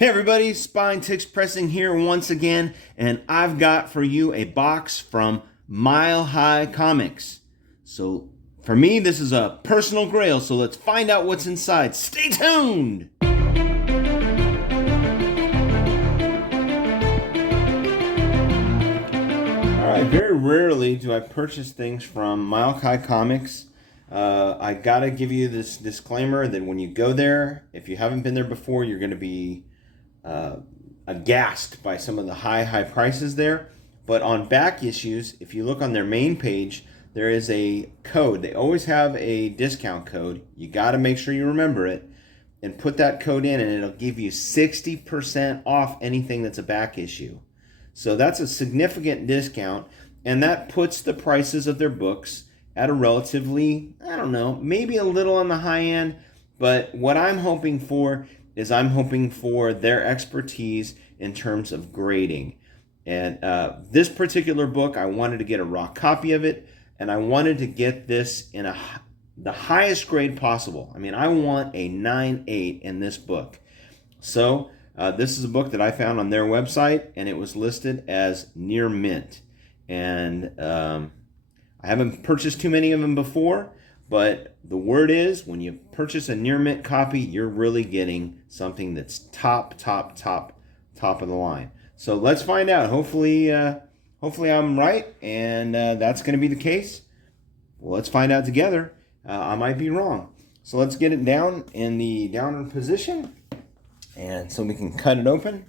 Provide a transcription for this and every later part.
Hey everybody, Spine Ticks Pressing here once again, and I've got for you a box from Mile High Comics. So for me, this is a personal grail, so let's find out what's inside. Stay tuned! Alright, very rarely do I purchase things from Mile High Comics. I gotta give you this disclaimer that when you go there, if you haven't been there before, you're gonna be aghast by some of the high prices there. But on back issues, if you look on their main page, there is a code. They always have a discount code. You got to make sure you remember it and put that code in, and it'll give you 60% off anything that's a back issue. So that's a significant discount, and that puts the prices of their books at a relatively, I don't know, maybe a little on the high end. But what I'm hoping for is I'm hoping for their expertise in terms of grading. And this particular book, I wanted to get a raw copy of it, and I wanted to get this in the highest grade possible. I mean, I want a 9.8 in this book. So this is a book that I found on their website, and it was listed as near mint. And I haven't purchased too many of them before, but the word is, when you purchase a near mint copy, you're really getting something that's top of the line. So let's find out. Hopefully I'm right, and that's going to be the case. Well, let's find out together. I might be wrong. So let's get it down in the downward position, and so we can cut it open.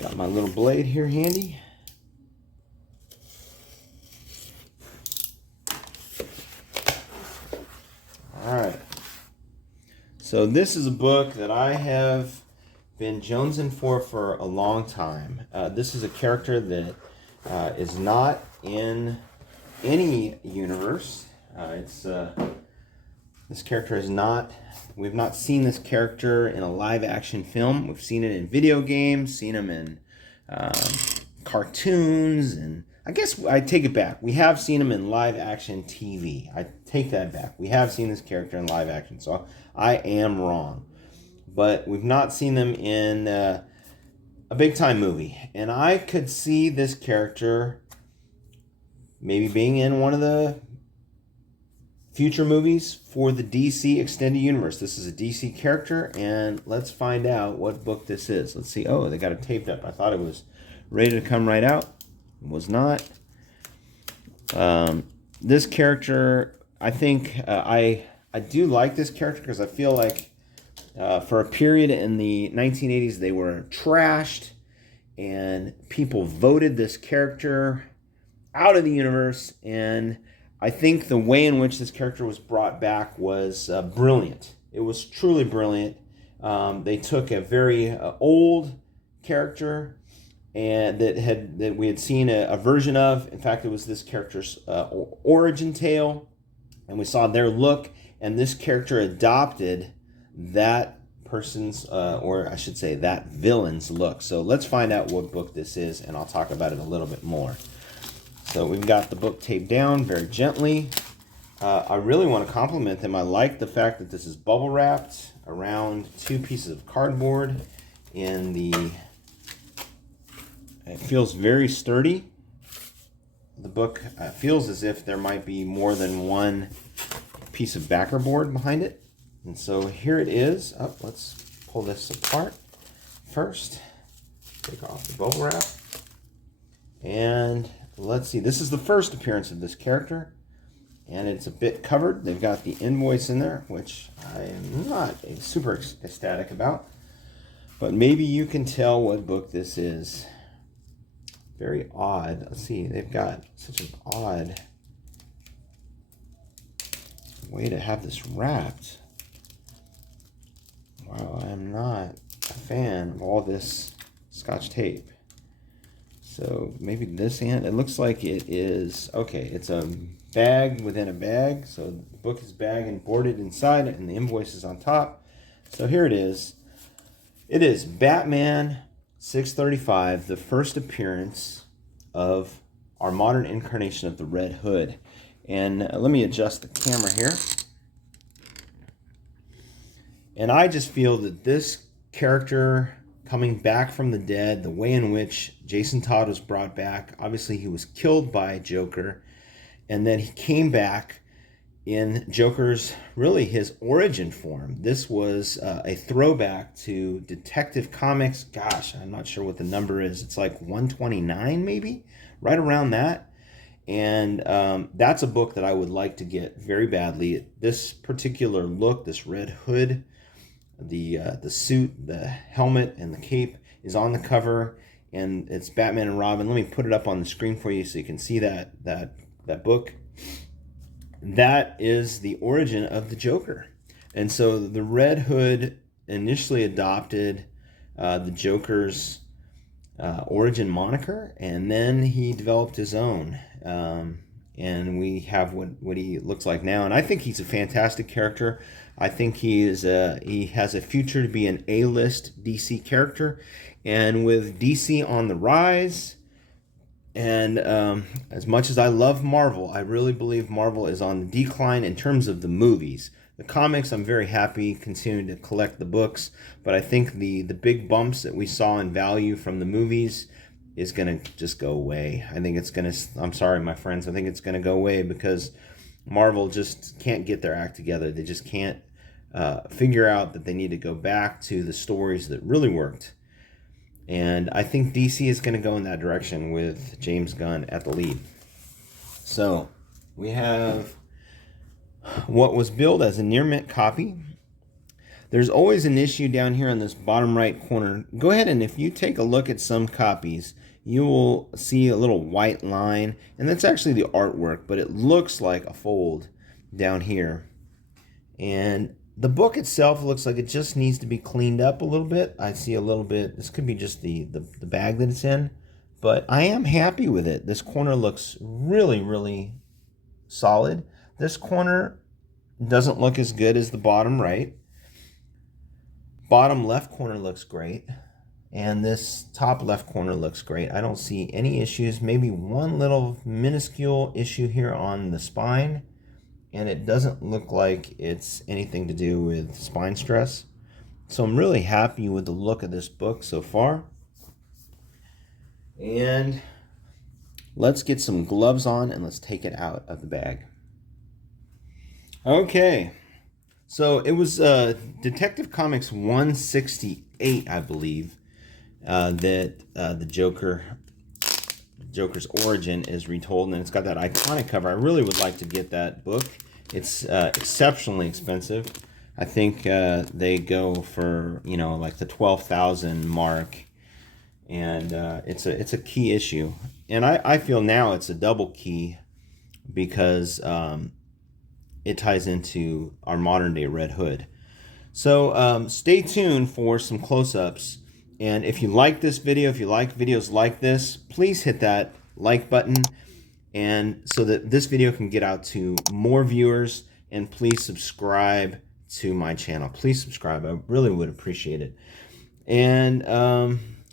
Got my little blade here handy. Alright, so this is a book that I have been jonesing for a long time. This is a character that is not in any universe. This character is not, we've not seen this character in a live action film. We've seen it in video games, seen him in cartoons, and I guess I take it back. We have seen him in live action TV. I take that back. We have seen this character in live action, so I am wrong. But we've not seen them in a big time movie. And I could see this character maybe being in one of the future movies for the DC Extended Universe. This is a DC character, and let's find out what book this is. Let's see. Oh, they got it taped up. I thought it was ready to come right out. It was not. This character, I think I do like this character because I feel like for a period in the 1980s they were trashed, and people voted this character out of the universe, and I think the way in which this character was brought back was brilliant. It was truly brilliant. They took a very old character and that we had seen a version of. In fact, it was this character's origin tale, and we saw their look, and this character adopted that person's, or I should say that villain's look. So let's find out what book this is, and I'll talk about it a little bit more. So we've got the book taped down very gently. I really want to compliment them. I like the fact that this is bubble wrapped around two pieces of cardboard in the... It feels very sturdy. The book feels as if there might be more than one piece of backer board behind it. And so here it is. Oh, let's pull this apart first. Take off the bubble wrap. And let's see. This is the first appearance of this character. And it's a bit covered. They've got the invoice in there, which I am not super ecstatic about. But maybe you can tell what book this is. Very odd. Let's see, they've got such an odd way to have this wrapped. Wow, I am not a fan of all this Scotch tape. So maybe this end, it looks like it is, okay, it's a bag within a bag. So the book is bag and boarded inside, and the invoice is on top. So here it is. It is Batman 635, the first appearance of our modern incarnation of the Red Hood. And let me adjust the camera here. And I just feel that this character coming back from the dead, the way in which Jason Todd was brought back. Obviously, he was killed by Joker, and then he came back in Joker's, really his origin form. This was a throwback to Detective Comics. Gosh, I'm not sure what the number is. It's like 129 maybe, right around that. And that's a book that I would like to get very badly. This particular look, this red hood, the suit, the helmet, and the cape is on the cover, and it's Batman and Robin. Let me put it up on the screen for you so you can see that book. That is the origin of the Joker. And so the Red Hood initially adopted the Joker's origin moniker, and then he developed his own. And we have what he looks like now. And I think he's a fantastic character. I think he has a future to be an A-list DC character. And with DC on the rise, and as much as I love Marvel, I really believe Marvel is on the decline in terms of the movies. The comics, I'm very happy continuing to collect the books, but I think the big bumps that we saw in value from the movies is going to just go away. I think it's going to, I'm sorry, my friends, I think it's going to go away because Marvel just can't get their act together. They just can't figure out that they need to go back to the stories that really worked. And I think DC is going to go in that direction with James Gunn at the lead. So we have what was billed as a near mint copy. There's always an issue down here on this bottom right corner. Go ahead, and if you take a look at some copies, you will see a little white line, and that's actually the artwork, but it looks like a fold down here. And the book itself looks like it just needs to be cleaned up a little bit. I see a little bit, this could be just the bag that it's in, but I am happy with it. This corner looks really, really solid. This corner doesn't look as good as the bottom right. Bottom left corner looks great. And this top left corner looks great. I don't see any issues. Maybe one little minuscule issue here on the spine. And it doesn't look like it's anything to do with spine stress. So I'm really happy with the look of this book so far. And let's get some gloves on and let's take it out of the bag. Okay. So it was Detective Comics 168, I believe, that the Joker's origin is retold, and it's got that iconic cover. I really would like to get that book. It's exceptionally expensive. I think they go for, you know, like the 12,000 mark, and it's a key issue. And I feel now it's a double key because it ties into our modern day Red Hood. So stay tuned for some close-ups. And if you like this video, if you like videos like this, please hit that like button, and so that this video can get out to more viewers. And please subscribe to my channel. Please subscribe. I really would appreciate it. And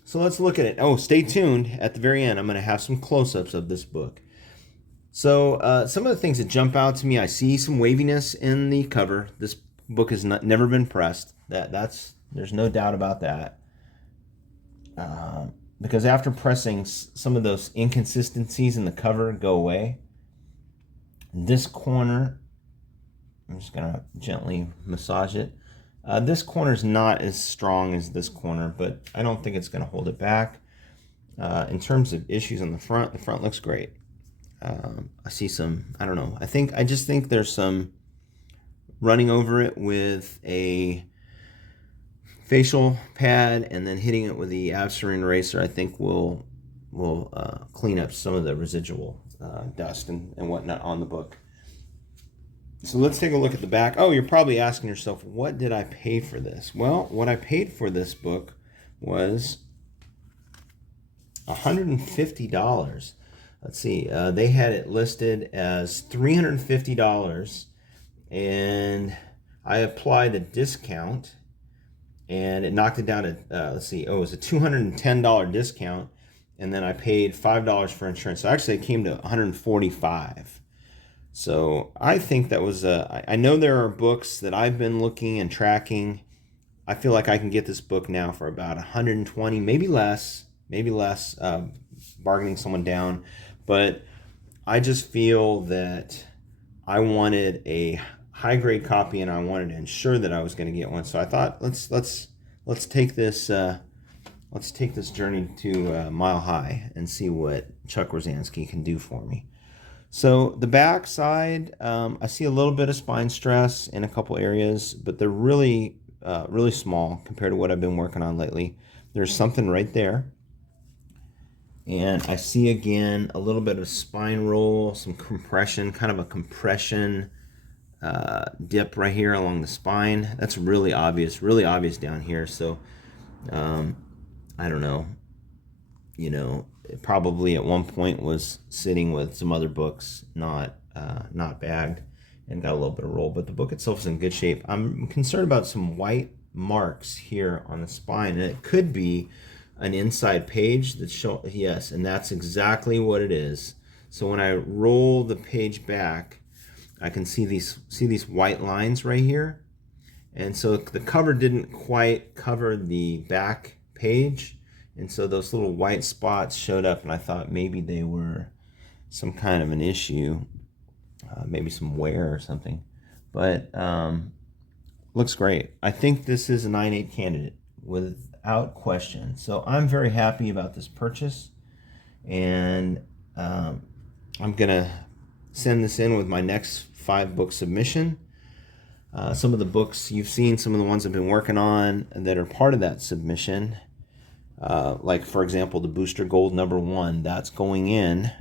so let's look at it. Oh, stay tuned. At the very end, I'm going to have some close-ups of this book. So some of the things that jump out to me, I see some waviness in the cover. This book has never been pressed. There's no doubt about that. Because after pressing, some of those inconsistencies in the cover go away. This corner, I'm just going to gently massage it. This corner is not as strong as this corner, but I don't think it's going to hold it back. In terms of issues on the front looks great. I see some, I don't know, I just think there's some running over it with a facial pad and then hitting it with the Absorin eraser. I think will clean up some of the residual dust and whatnot on the book. So let's take a look at the back. Oh, you're probably asking yourself, what did I pay for this? Well, what I paid for this book was $150. Let's see, they had it listed as $350, and I applied a discount, and it knocked it down to, let's see, it was a $210 discount, and then I paid $5 for insurance. So actually it came to $145. So I think that was, I know there are books that I've been looking and tracking I feel like I can get this book now for about 120, maybe less, bargaining someone down. But I just feel that I wanted a high grade copy, and I wanted to ensure that I was going to get one. So I thought let's take this journey to Mile High and see what Chuck Rosansky can do for me. So the back side, I see a little bit of spine stress in a couple areas, but they're really small compared to what I've been working on lately. There's something right there. And I see again a little bit of spine roll, some compression, kind of a compression dip right here along the spine. That's really obvious down here. So I don't know, it probably at one point was sitting with some other books, not bagged, and got a little bit of roll, but the book itself is in good shape. I'm concerned about some white marks here on the spine, and it could be an inside page that yes, and that's exactly what it is. So when I roll the page back, I can see these white lines right here, and so the cover didn't quite cover the back page, and so those little white spots showed up, and I thought maybe they were some kind of an issue, maybe some wear or something. But looks great. I think this is a 9.8 candidate without question. So I'm very happy about this purchase, and I'm gonna send this in with my next 5-book submission. Some of the books you've seen, some of the ones I've been working on that are part of that submission, like for example the Booster Gold #1, that's going in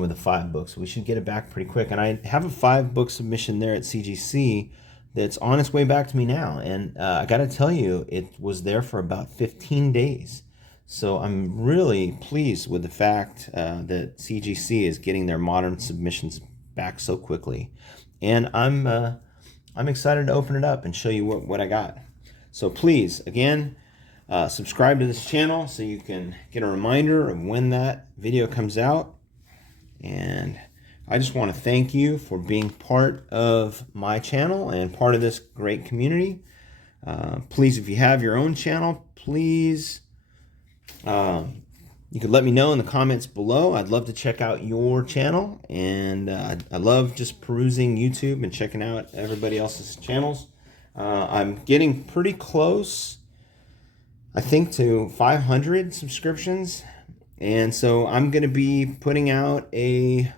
with the 5 books. We should get it back pretty quick, and I have a 5-book submission there at CGC that's on its way back to me now, and I gotta tell you, it was there for about 15 days. So I'm really pleased with the fact that CGC is getting their modern submissions back so quickly, and I'm excited to open it up and show you what I got. So please, again, subscribe to this channel so you can get a reminder of when that video comes out. And I just want to thank you for being part of my channel and part of this great community. Please, if you have your own channel, please, you could let me know in the comments below. I'd love to check out your channel, and I love just perusing YouTube and checking out everybody else's channels. I'm getting pretty close, I think, to 500 subscriptions, and so I'm going to be putting out a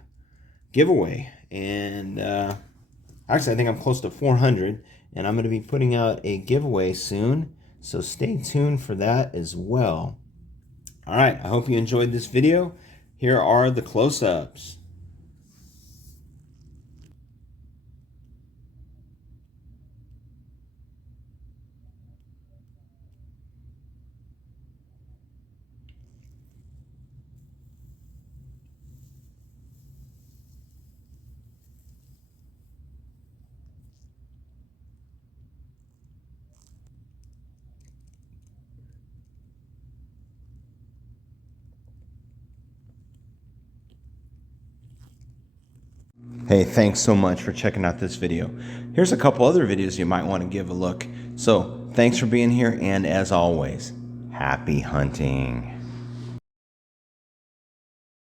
giveaway, and actually I think I'm close to 400, and I'm going to be putting out a giveaway soon, so stay tuned for that as well. All right, I hope you enjoyed this video. Here are the close-ups. Hey, thanks so much for checking out this video. Here's a couple other videos you might want to give a look. So, thanks for being here, and as always, happy hunting.